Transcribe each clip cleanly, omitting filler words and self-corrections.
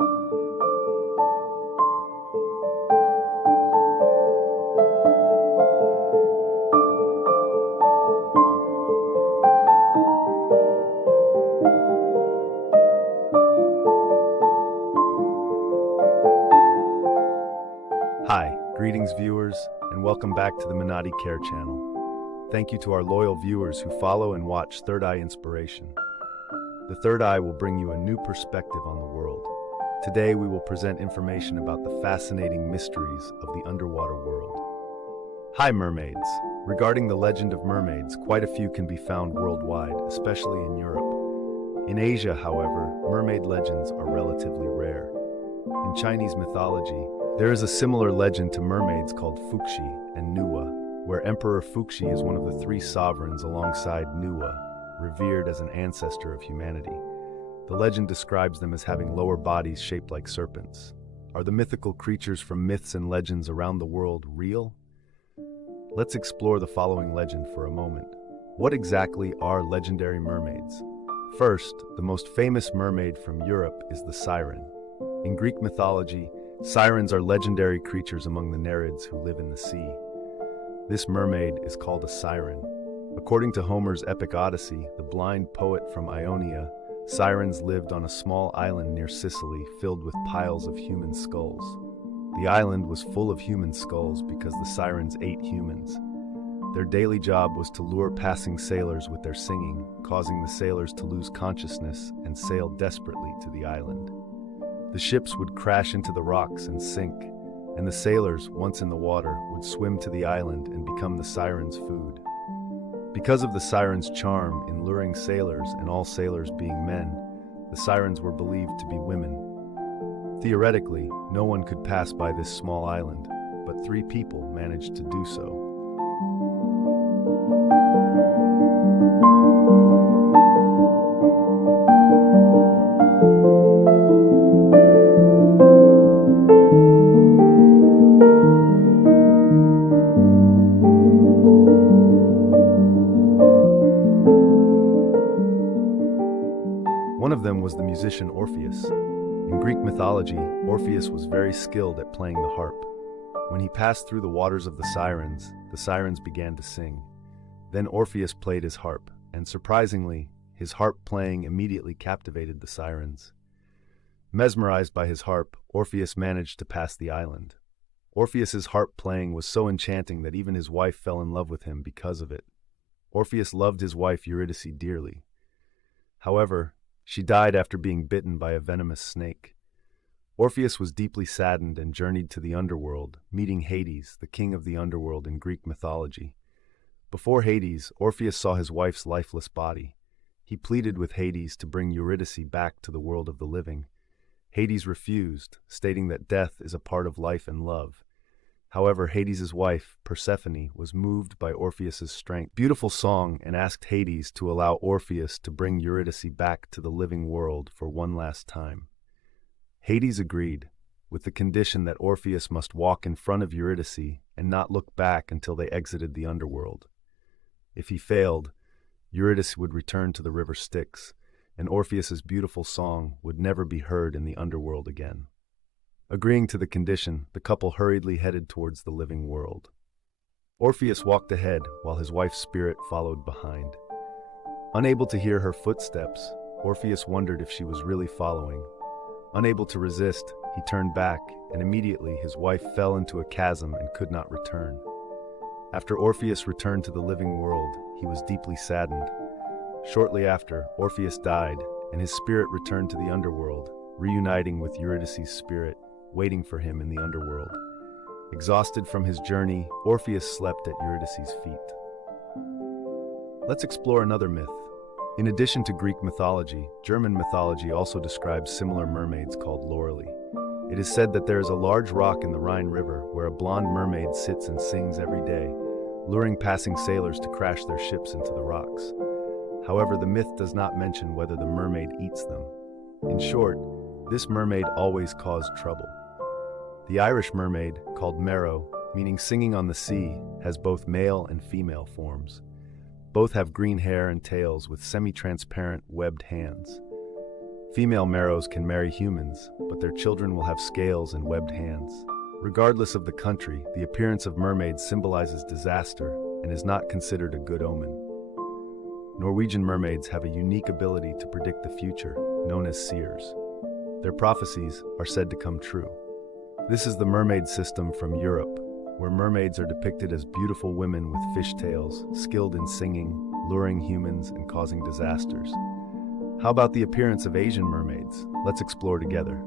Hi, greetings viewers, and welcome back to the Minati Care channel. Thank you to our loyal viewers who follow and watch Third Eye Inspiration. The Third Eye will bring you a new perspective on the world. Today we will present information about the fascinating mysteries of the underwater world. Hi mermaids! Regarding the legend of mermaids, quite a few can be found worldwide, especially in Europe. In Asia, however, mermaid legends are relatively rare. In Chinese mythology, there is a similar legend to mermaids called Fuxi and Nüwa, where Emperor Fuxi is one of the three sovereigns alongside Nüwa, revered as an ancestor of humanity. The legend describes them as having lower bodies shaped like serpents. Are the mythical creatures from myths and legends around the world real? Let's explore the following legend for a moment. What exactly are legendary mermaids? First, the most famous mermaid from Europe is the siren. In Greek mythology, sirens are legendary creatures among the Nereids who live in the sea. This mermaid is called a siren. According to Homer's epic Odyssey, the blind poet from Ionia, sirens lived on a small island near Sicily filled with piles of human skulls. The island was full of human skulls because the sirens ate humans. Their daily job was to lure passing sailors with their singing, causing the sailors to lose consciousness and sail desperately to the island. The ships would crash into the rocks and sink, and the sailors, once in the water, would swim to the island and become the sirens' food. Because of the sirens' charm in luring sailors and all sailors being men, the sirens were believed to be women. Theoretically, no one could pass by this small island, but 3 people managed to do so. One of them was the musician Orpheus. In Greek mythology, Orpheus was very skilled at playing the harp. When he passed through the waters of the sirens began to sing. Then Orpheus played his harp, and surprisingly, his harp playing immediately captivated the sirens. Mesmerized by his harp, Orpheus managed to pass the island. Orpheus's harp playing was so enchanting that even his wife fell in love with him because of it. Orpheus loved his wife Eurydice dearly. However, she died after being bitten by a venomous snake. Orpheus was deeply saddened and journeyed to the underworld, meeting Hades, the king of the underworld in Greek mythology. Before Hades, Orpheus saw his wife's lifeless body. He pleaded with Hades to bring Eurydice back to the world of the living. Hades refused, stating that death is a part of life and love. However, Hades' wife, Persephone, was moved by Orpheus's strength, beautiful song, and asked Hades to allow Orpheus to bring Eurydice back to the living world for one last time. Hades agreed, with the condition that Orpheus must walk in front of Eurydice and not look back until they exited the underworld. If he failed, Eurydice would return to the river Styx, and Orpheus's beautiful song would never be heard in the underworld again. Agreeing to the condition, the couple hurriedly headed towards the living world. Orpheus walked ahead while his wife's spirit followed behind. Unable to hear her footsteps, Orpheus wondered if she was really following. Unable to resist, he turned back, and immediately his wife fell into a chasm and could not return. After Orpheus returned to the living world, he was deeply saddened. Shortly after, Orpheus died, and his spirit returned to the underworld, reuniting with Eurydice's spirit, waiting for him in the underworld. Exhausted from his journey, Orpheus slept at Eurydice's feet. Let's explore another myth. In addition to Greek mythology, German mythology also describes similar mermaids called Lorelei. It is said that there is a large rock in the Rhine River where a blonde mermaid sits and sings every day, luring passing sailors to crash their ships into the rocks. However, the myth does not mention whether the mermaid eats them. In short, this mermaid always caused trouble. The Irish mermaid, called Merrow, meaning singing on the sea, has both male and female forms. Both have green hair and tails with semi-transparent webbed hands. Female Meros can marry humans, but their children will have scales and webbed hands. Regardless of the country, the appearance of mermaids symbolizes disaster and is not considered a good omen. Norwegian mermaids have a unique ability to predict the future, known as seers. Their prophecies are said to come true. This is the mermaid system from Europe, where mermaids are depicted as beautiful women with fishtails, skilled in singing, luring humans, and causing disasters. How about the appearance of Asian mermaids? Let's explore together.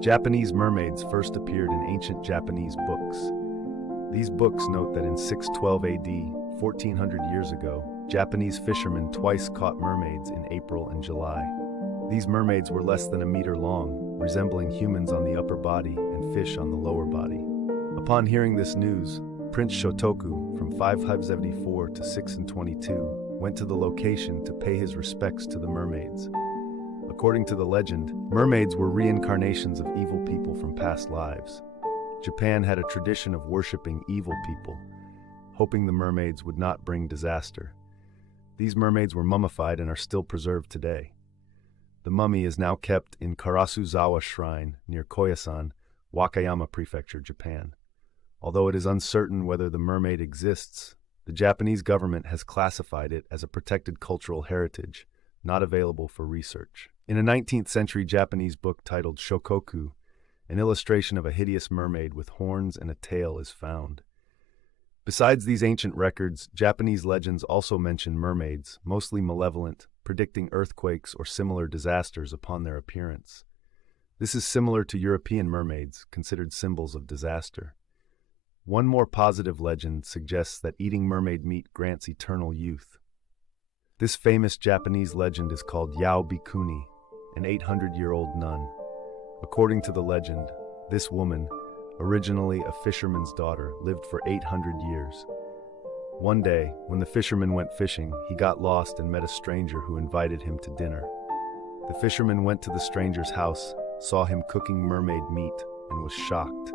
Japanese mermaids first appeared in ancient Japanese books. These books note that in 612 AD, 1400 years ago, Japanese fishermen twice caught mermaids in April and July. These mermaids were less than a meter long, resembling humans on the upper body and fish on the lower body. Upon hearing this news, Prince Shotoku, from 574 to 622, went to the location to pay his respects to the mermaids. According to the legend, mermaids were reincarnations of evil people from past lives. Japan had a tradition of worshipping evil people, hoping the mermaids would not bring disaster. These mermaids were mummified and are still preserved today. The mummy is now kept in Karasuzawa Shrine near Koyasan, Wakayama Prefecture, Japan. Although it is uncertain whether the mermaid exists, the Japanese government has classified it as a protected cultural heritage, not available for research. In a 19th century Japanese book titled Shokoku, an illustration of a hideous mermaid with horns and a tail is found. Besides these ancient records, Japanese legends also mention mermaids, mostly malevolent, predicting earthquakes or similar disasters upon their appearance. This is similar to European mermaids, considered symbols of disaster. One more positive legend suggests that eating mermaid meat grants eternal youth. This famous Japanese legend is called Yao Bikuni, an 800-year-old nun. According to the legend, this woman, originally a fisherman's daughter, lived for 800 years. One day, when the fisherman went fishing, he got lost and met a stranger who invited him to dinner. The fisherman went to the stranger's house, saw him cooking mermaid meat, and was shocked.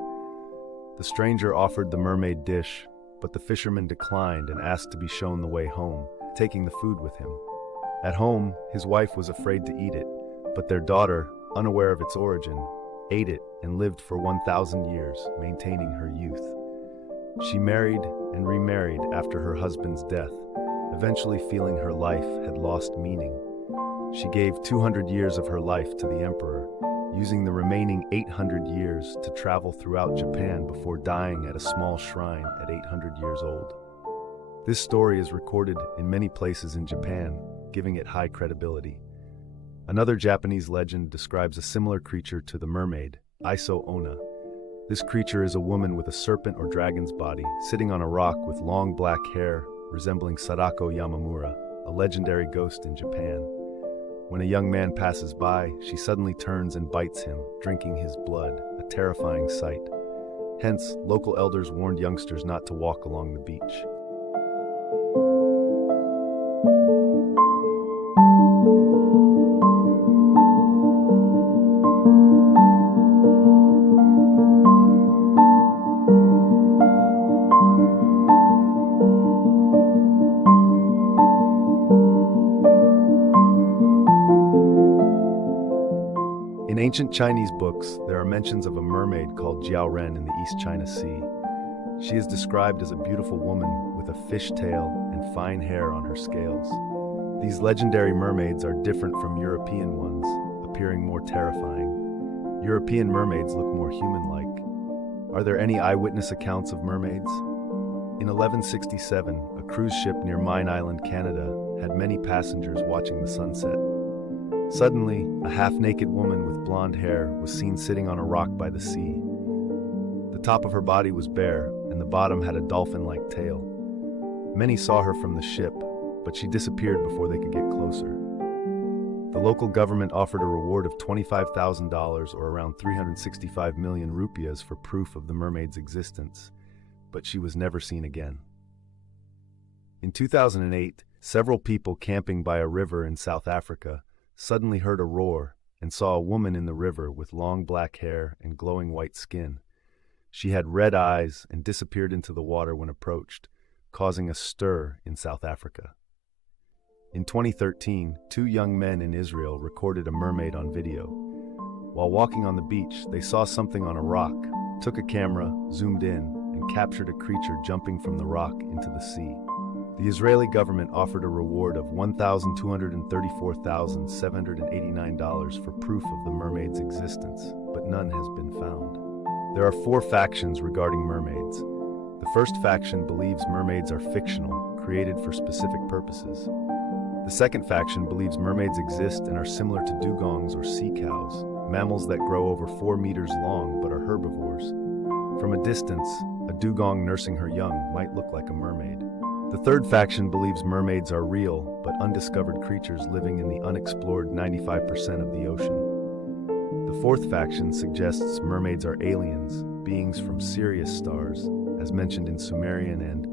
The stranger offered the mermaid dish, but the fisherman declined and asked to be shown the way home, taking the food with him. At home, his wife was afraid to eat it, but their daughter, unaware of its origin, ate it and lived for 1,000 years, maintaining her youth. She married and remarried after her husband's death, eventually feeling her life had lost meaning. She gave 200 years of her life to the emperor, using the remaining 800 years to travel throughout Japan before dying at a small shrine at 800 years old. This story is recorded in many places in Japan, giving it high credibility. Another Japanese legend describes a similar creature to the mermaid, Iso Onna. This creature is a woman with a serpent or dragon's body, sitting on a rock with long black hair, resembling Sadako Yamamura, a legendary ghost in Japan. When a young man passes by, she suddenly turns and bites him, drinking his blood, a terrifying sight. Hence, local elders warned youngsters not to walk along the beach. In ancient Chinese books, there are mentions of a mermaid called Jiao Ren in the East China Sea. She is described as a beautiful woman with a fish tail and fine hair on her scales. These legendary mermaids are different from European ones, appearing more terrifying. European mermaids look more human-like. Are there any eyewitness accounts of mermaids? In 1167, a cruise ship near Mine Island, Canada, had many passengers watching the sunset. Suddenly, a half-naked woman with blonde hair was seen sitting on a rock by the sea. The top of her body was bare, and the bottom had a dolphin-like tail. Many saw her from the ship, but she disappeared before they could get closer. The local government offered a reward of $25,000 or around 365 million rupiahs for proof of the mermaid's existence, but she was never seen again. In 2008, several people camping by a river in South Africa suddenly heard a roar and saw a woman in the river with long black hair and glowing white skin. She had red eyes and disappeared into the water when approached, causing a stir in South Africa. In 2013, two young men in Israel recorded a mermaid on video. While walking on the beach, they saw something on a rock, took a camera, zoomed in, and captured a creature jumping from the rock into the sea. The Israeli government offered a reward of $1,234,789 for proof of the mermaid's existence, but none has been found. There are four factions regarding mermaids. The first faction believes mermaids are fictional, created for specific purposes. The second faction believes mermaids exist and are similar to dugongs or sea cows, mammals that grow over 4 meters long but are herbivores. From a distance, a dugong nursing her young might look like a mermaid. The third faction believes mermaids are real but undiscovered creatures living in the unexplored 95% of the ocean. The fourth faction suggests mermaids are aliens, beings from Sirius stars, as mentioned in Sumerian and